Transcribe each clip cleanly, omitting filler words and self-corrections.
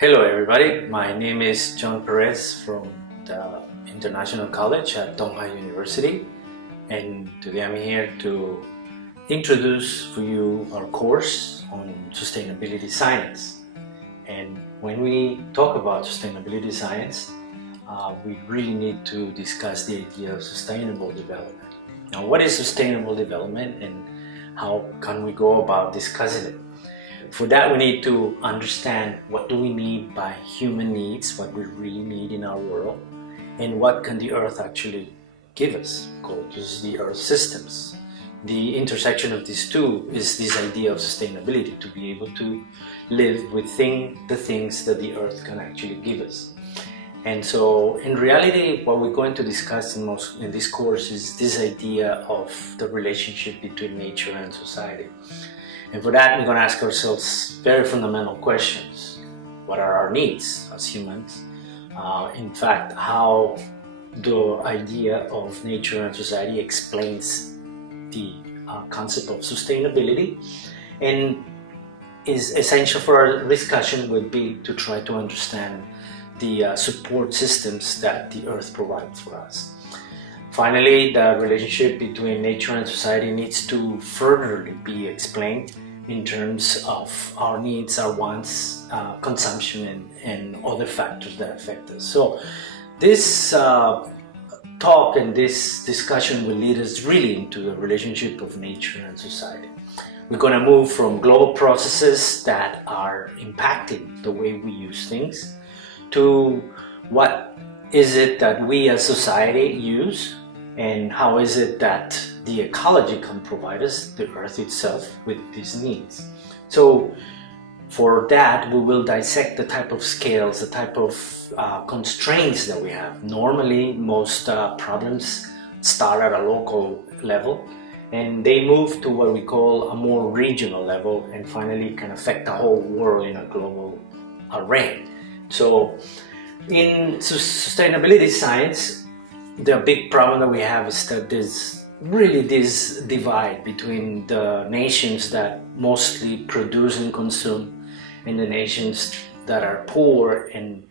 Hello everybody, my name is John Perez from the International College at Dong Hai University, and today I'm here to introduce for you our course on sustainability science. And when we talk about sustainability science, we really need to discuss the idea of sustainable development. Now, what is sustainable development and how can we go about discussing it? For that, we need to understand what do we need by human needs, what we really need in our world, and what can the Earth actually give us, called just the Earth systems. The intersection of these two is this idea of sustainability, to be able to live within the things that the Earth can actually give us. And so, in reality, what we're going to discuss in this course is this idea of the relationship between nature and society. And for that, we're going to ask ourselves very fundamental questions. What are our needs as humans? In fact, how the idea of nature and society explains the concept of sustainability, and is essential for our discussion would be to try to understand the support systems that the Earth provides for us. Finally, the relationship between nature and society needs to further be explained in terms of our needs, our wants, consumption, and other factors that affect us. So this talk and this discussion will lead us really into the relationship of nature and society. We're going to move from global processes that are impacting the way we use things to what is it that we as society use, and how is it that the ecology can provide us, the Earth itself, with these needs. So for that, we will dissect the type of scales, the type of constraints that we have. Normally, most problems start at a local level, and they move to what we call a more regional level, and finally can affect the whole world in a global array. So in sustainability science, the big problem that we have is that there's really this divide between the nations that mostly produce and consume and the nations that are poor and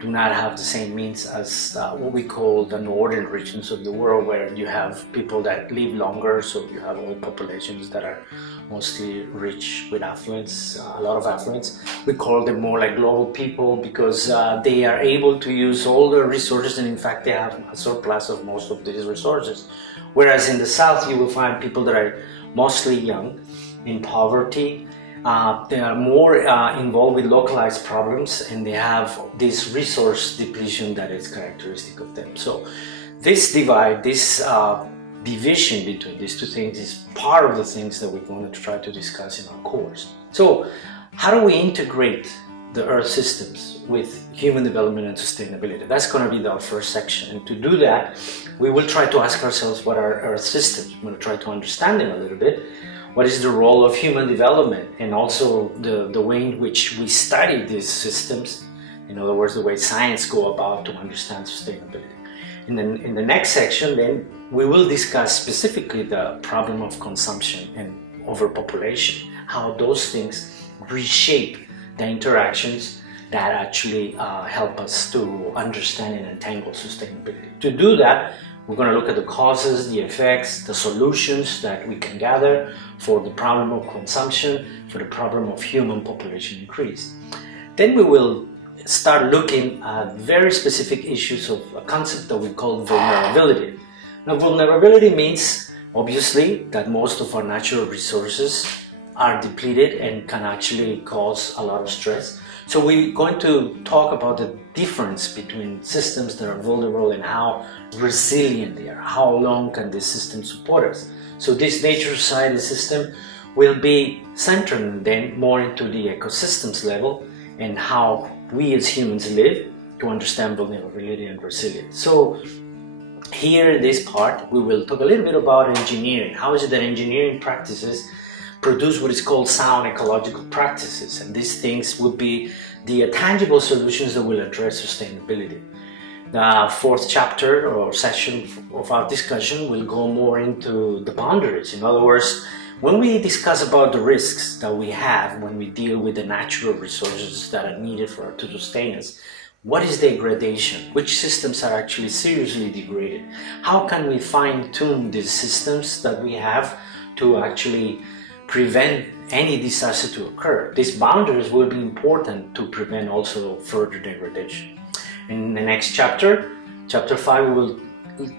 do not have the same means as what we call the northern regions of the world, where you have people that live longer, so you have all populations that are mostly rich with affluence, a lot of affluence. We call them more like global people because they are able to use all the resources, and in fact they have a surplus of most of these resources. Whereas in the south you will find people that are mostly young, in poverty. They are more involved with localized problems, and they have this resource depletion that is characteristic of them. So this divide, this division between these two things is part of the things that we're going to try to discuss in our course. So how do we integrate the Earth systems with human development and sustainability? That's going to be our first section. And to do that, we will try to ask ourselves what are Earth systems. We're going to try to understand them a little bit. What is the role of human development, and also the way in which we study these systems, in other words, the way science go about to understand sustainability. And then in the next section, then we will discuss specifically the problem of consumption and overpopulation, how those things reshape the interactions that actually help us to understand and entangle sustainability. To do that, we're going to look at the causes, the effects, the solutions that we can gather for the problem of consumption, for the problem of human population increase. Then we will start looking at very specific issues of a concept that we call vulnerability. Now, vulnerability means, obviously, that most of our natural resources are depleted and can actually cause a lot of stress. So we're going to talk about the difference between systems that are vulnerable and how resilient they are. How long can this system support us? So this nature-society system will be centered then more into the ecosystems level and how we as humans live to understand vulnerability and resilience. So here in this part, we will talk a little bit about engineering. How is it that engineering practices produce what is called sound ecological practices, and these things will be the tangible solutions that will address sustainability. The fourth chapter or session of our discussion will go more into the boundaries. In other words, When we discuss about the risks that we have when we deal with the natural resources that are needed to sustain us, what is degradation? Which systems are actually seriously degraded? How can we fine-tune these systems that we have to actually prevent any disaster to occur? These boundaries will be important to prevent also further degradation. In the next chapter, chapter 5, we will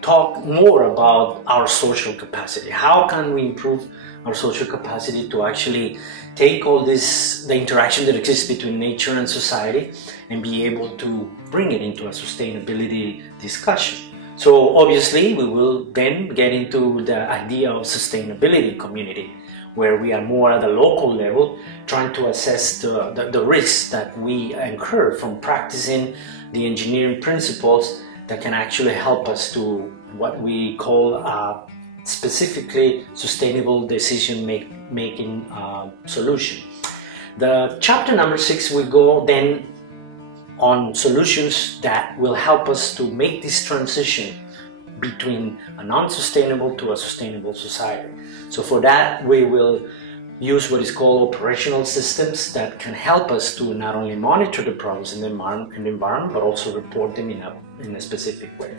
talk more about our social capacity. How can we improve our social capacity to actually take all this, the interaction that exists between nature and society, and be able to bring it into a sustainability discussion. So obviously we will then get into the idea of sustainability community, where we are more at a local level trying to assess the risks that we incur from practicing the engineering principles that can actually help us to what we call specifically sustainable decision making solution. The chapter number 6 will go then on solutions that will help us to make this transition between a non-sustainable to a sustainable society. So for that we will use what is called operational systems that can help us to not only monitor the problems in the environment but also report them in a specific way.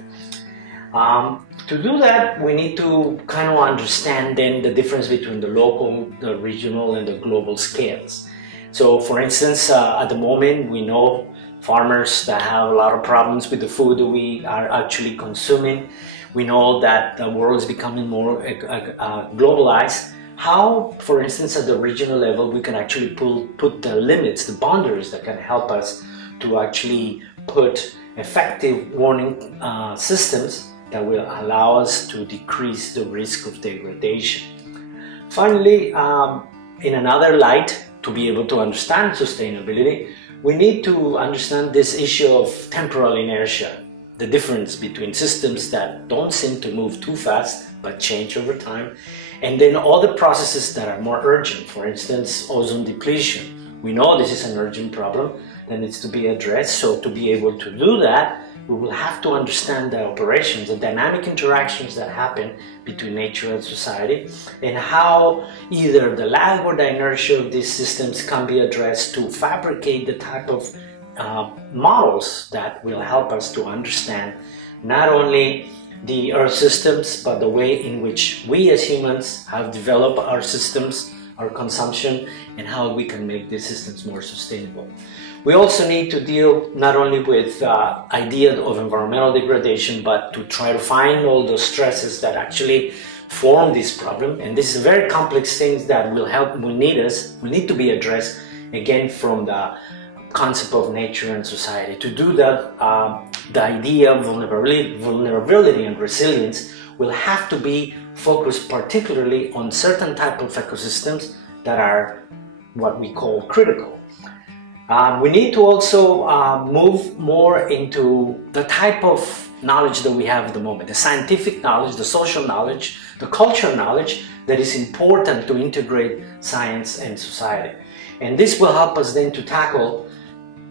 To do that, we need to kind of understand then the difference between the local, the regional, and the global scales. So for instance, at the moment we know farmers that have a lot of problems with the food that we are actually consuming. We know that the world is becoming more globalized. How, for instance, at the regional level, we can actually put the limits, the boundaries that can help us to actually put effective warning systems that will allow us to decrease the risk of degradation. Finally, in another light, to be able to understand sustainability, we need to understand this issue of temporal inertia, the difference between systems that don't seem to move too fast but change over time, and then other processes that are more urgent, for instance, ozone depletion. We know this is an urgent problem that needs to be addressed, so to be able to do that, we will have to understand the operations, the dynamic interactions that happen between nature and society, and how either the lag or the inertia of these systems can be addressed to fabricate the type of models that will help us to understand not only the Earth systems, but the way in which we as humans have developed our systems, our consumption, and how we can make these systems more sustainable. We also need to deal not only with the idea of environmental degradation, but to try to find all the stresses that actually form this problem. And this is very complex things that will need to be addressed again from the concept of nature and society. To do that, the idea of vulnerability and resilience will have to be focused particularly on certain type of ecosystems that are what we call critical. We need to also move more into the type of knowledge that we have at the moment, the scientific knowledge, the social knowledge, the cultural knowledge that is important to integrate science and society. And this will help us then to tackle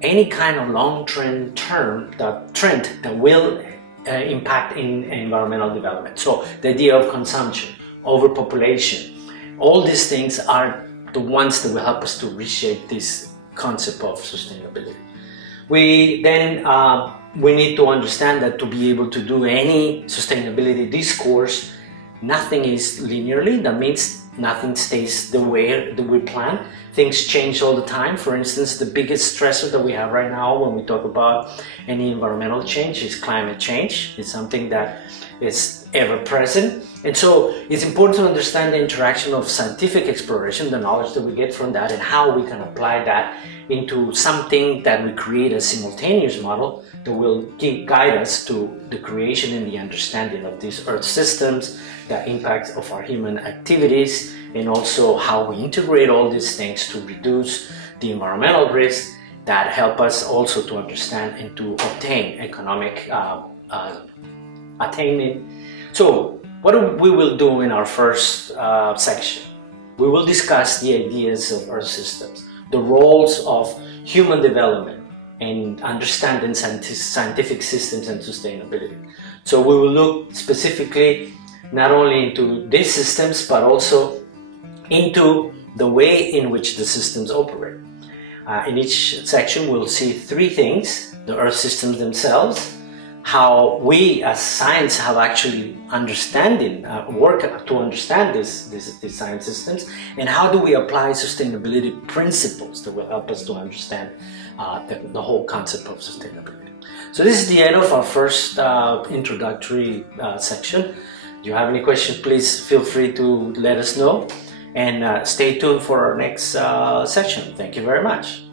any kind of long-term trend that will impact in environmental development. So the idea of consumption, overpopulation, all these things are the ones that will help us to reshape this concept of sustainability. We need to understand that to be able to do any sustainability discourse, nothing is linearly. That means nothing stays the way that we plan. Things change all the time. For instance, the biggest stressor that we have right now when we talk about any environmental change is climate change. It's something that is ever present. And so it's important to understand the interaction of scientific exploration, the knowledge that we get from that, and how we can apply that into something that we create a simultaneous model that will guide us to the creation and the understanding of these Earth systems, the impacts of our human activities, and also how we integrate all these things to reduce the environmental risks that help us also to understand and to obtain economic attainment. So what we will do in our first section, we will discuss the ideas of Earth systems, the roles of human development and understanding scientific systems and sustainability. So we will look specifically not only into these systems, but also into the way in which the systems operate. In each section we'll see three things: the Earth systems themselves, how we as science have actually work to understand these science systems, and how do we apply sustainability principles that will help us to understand the whole concept of sustainability. So this is the end of our first introductory section. If you have any questions, please feel free to let us know, and stay tuned for our next session. Thank you very much.